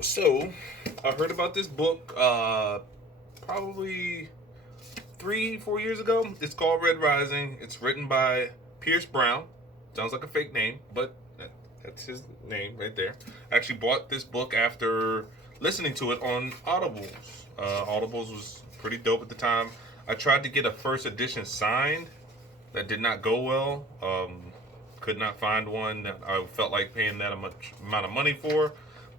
So, I heard about this book probably 3, 4 years ago. It's called Red Rising. It's written by Pierce Brown. Sounds like a fake name, but that's his name right there. I actually bought this book after listening to it on Audibles. Audibles was pretty dope at the time. I tried to get a first edition signed. That did not go well. Could not find one that I felt like paying that much amount of money for.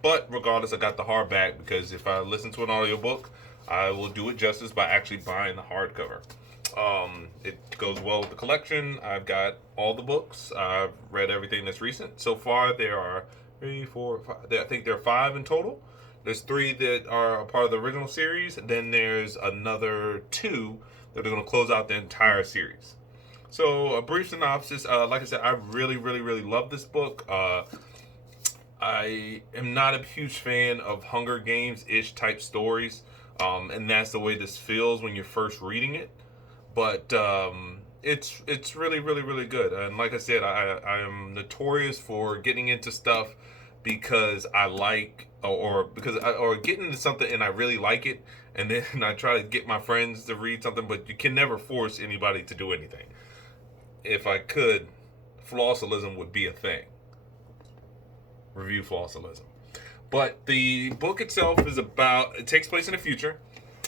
But regardless, I got the hardback because if I listen to an audiobook, I will do it justice by actually buying the hardcover. It goes well with the collection. I've got all the books. I've read everything that's recent. So far, there are three, four, five. I think there are five in total. There's three that are a part of the original series. Then there's another two that are going to close out the entire series. So a brief synopsis. Like I said, I really, really, really love this book. I am not a huge fan of Hunger Games ish type stories, and that's the way this feels when you're first reading it. But it's really, really, really good. And like I said, I am notorious for getting into stuff because I like or getting into something and I really like it, and then I try to get my friends to read something, but you can never force anybody to do anything. If I could, flosselism would be a thing. Review flosselism. But the book itself is about. It takes place in the future.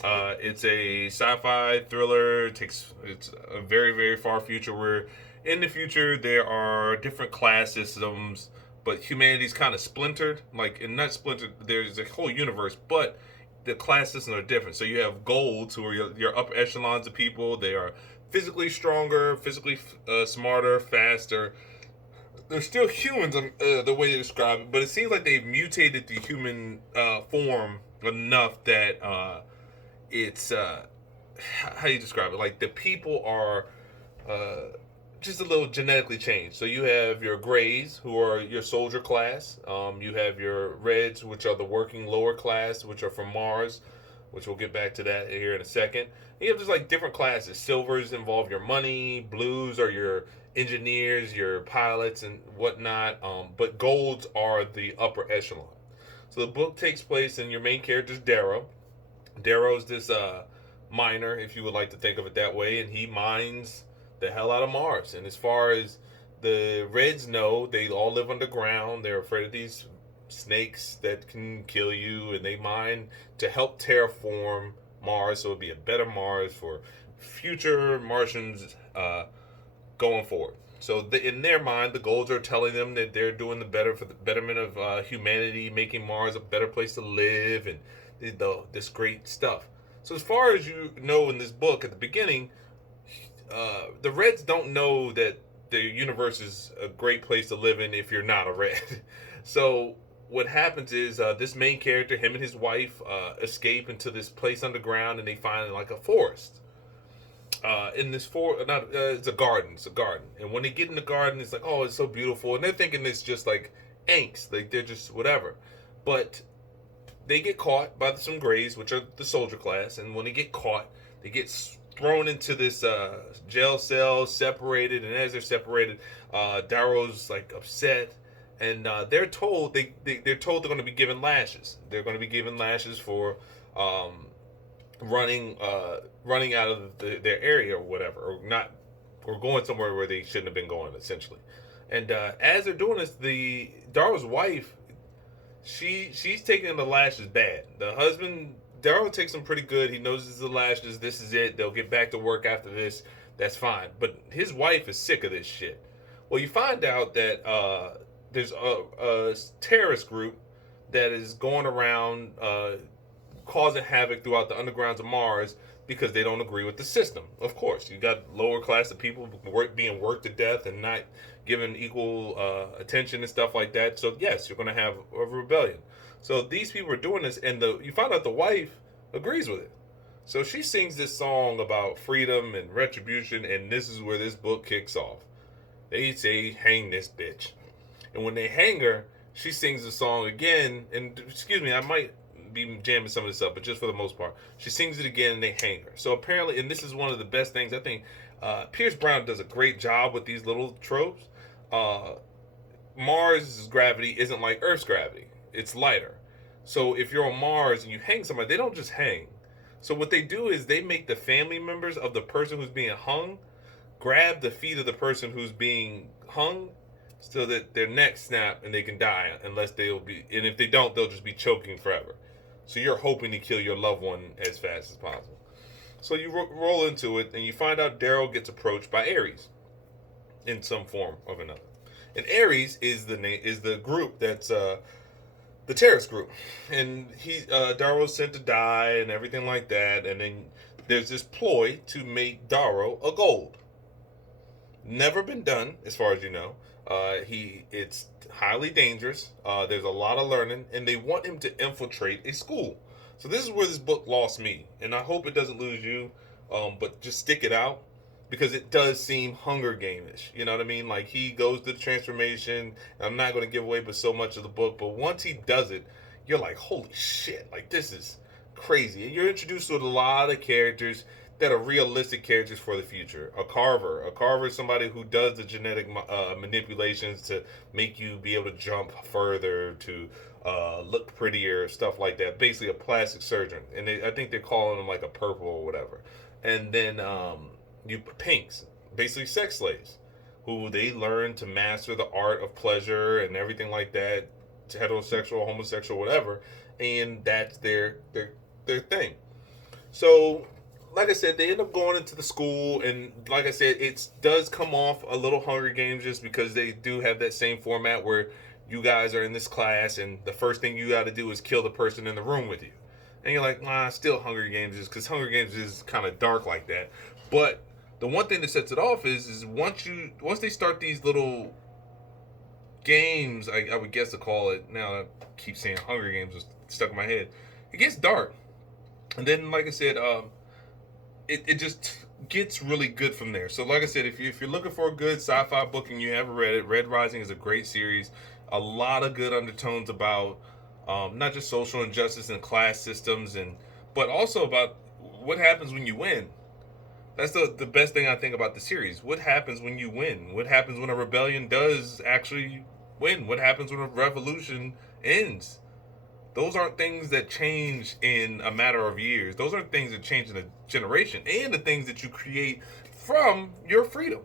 It's a sci-fi thriller. It's a very very far future where in the future there are different class systems, but humanity's kind of splintered. Like and not splintered. There's a whole universe, but the class systems are different. So you have golds who are your upper echelons of people. They are physically stronger, physically smarter, faster. They're still humans, the way they describe it, but it seems like they've mutated the human form enough that it's how do you describe it? Like the people are uh, just a little genetically changed. So you have your grays, who are your soldier class. You have your reds, which are the working lower class, which are from Mars, which we'll get back to that here in a second. You have just like different classes. Silvers involve your money. Blues are your engineers, your pilots, and whatnot. But golds are the upper echelon. So the book takes place in your main character's Darrow. Darrow's this miner, if you would like to think of it that way, and he mines the hell out of Mars. And as far as the Reds know, they all live underground. They're afraid of these snakes that can kill you, and they mine to help terraform Mars so it'll be a better Mars for future Martians going forward. So in their mind, the goals are telling them that they're doing the better for the betterment of humanity, making Mars a better place to live, and this great stuff. So as far as you know in this book at the beginning, the Reds don't know that the universe is a great place to live in if you're not a Red. So what happens is this main character, him and his wife, escape into this place underground, and they find like a forest. In this not it's a garden. It's a garden, and when they get in the garden, it's like, oh, it's so beautiful, and they're thinking it's just like angst, like they're just whatever. But they get caught by some Greys, which are the soldier class, and when they get caught, they get thrown into this jail cell, separated, and as they're separated, Darrow's like upset, and they're told they're going to be given lashes. They're going to be given lashes for um, running out of their area or whatever, or not, or going somewhere where they shouldn't have been going, essentially. And as they're doing this, the Darrow's wife, she's taking the lashes bad. The husband Darrow takes them pretty good. He knows this is the lashes. This is it. They'll get back to work after this. That's fine. But his wife is sick of this shit. Well, you find out that there's a terrorist group that is going around causing havoc throughout the undergrounds of Mars because they don't agree with the system. Of course, you got lower class of people being worked to death and not given equal attention and stuff like that. So yes, you're going to have a rebellion. So these people are doing this, and you find out the wife agrees with it. So she sings this song about freedom and retribution, and this is where this book kicks off. They say, "Hang this bitch," and when they hang her, she sings the song again. And excuse me, I might be jamming some of this up, but just for the most part, she sings it again and they hang her. So apparently, and this is one of the best things I think. Pierce Brown does a great job with these little tropes. Uh, Mars' gravity isn't like Earth's gravity; it's lighter. So if you're on Mars and you hang somebody, they don't just hang. So what they do is they make the family members of the person who's being hung grab the feet of the person who's being hung so that their neck snap and they can die unless they'll be, and if they don't, they'll just be choking forever. So you're hoping to kill your loved one as fast as possible. So you roll into it and you find out Daryl gets approached by Ares in some form of another. And Ares is the group that's the terrorist group, and Darrow's sent to die and everything like that. And then there's this ploy to make Darrow a gold. Never been done, as far as you know. It's highly dangerous. There's a lot of learning, and they want him to infiltrate a school. So this is where this book lost me, and I hope it doesn't lose you. But just stick it out because it does seem Hunger Game-ish. You know what I mean? Like he goes to the transformation. I'm not going to give away but so much of the book, but once he does it, you're like, holy shit! Like this is crazy. And you're introduced to a lot of characters that are realistic characters for the future. A carver is somebody who does the genetic manipulations to make you be able to jump further, to look prettier, stuff like that. Basically, a plastic surgeon, and I think they're calling them like a purple or whatever. And then you pinks, basically sex slaves, who they learn to master the art of pleasure and everything like that, heterosexual, homosexual, whatever, and that's their thing. So like I said, they end up going into the school, and like I said, it does come off a little Hunger Games just because they do have that same format where you guys are in this class, and the first thing you got to do is kill the person in the room with you. And you're like, nah, still Hunger Games, just because Hunger Games is kind of dark like that. But the one thing that sets it off is once they start these little games, I would guess to call it. Now I keep saying Hunger Games, is stuck in my head. It gets dark, and then like I said, it just gets really good from there. So like I said, if you're looking for a good sci-fi book and you haven't read it, Red Rising is a great series. A lot of good undertones about not just social injustice and class systems, but also about what happens when you win. That's the best thing I think about the series. What happens when you win? What happens when a rebellion does actually win? What happens when a revolution ends? Those aren't things that change in a matter of years. Those are things that change in a generation, and the things that you create from your freedom.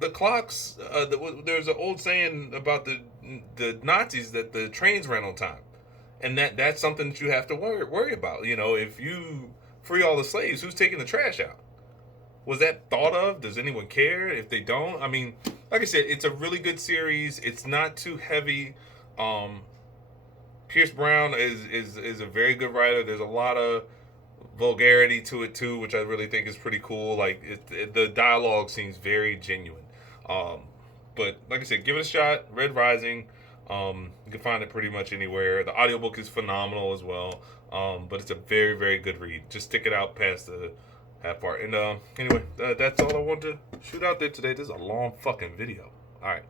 The clocks. There's an old saying about the Nazis that the trains ran on time, and that's something that you have to worry about. You know, if you free all the slaves, who's taking the trash out? Was that thought of? Does anyone care? If they don't, I mean, like I said, it's a really good series. It's not too heavy. Pierce Brown is a very good writer. There's a lot of vulgarity to it too, which I really think is pretty cool. Like the dialogue seems very genuine. But like I said, give it a shot. Red Rising. You can find it pretty much anywhere. The audiobook is phenomenal as well. But it's a very, very good read. Just stick it out past the half part. And anyway, that's all I wanted to shoot out there today. This is a long fucking video. All right.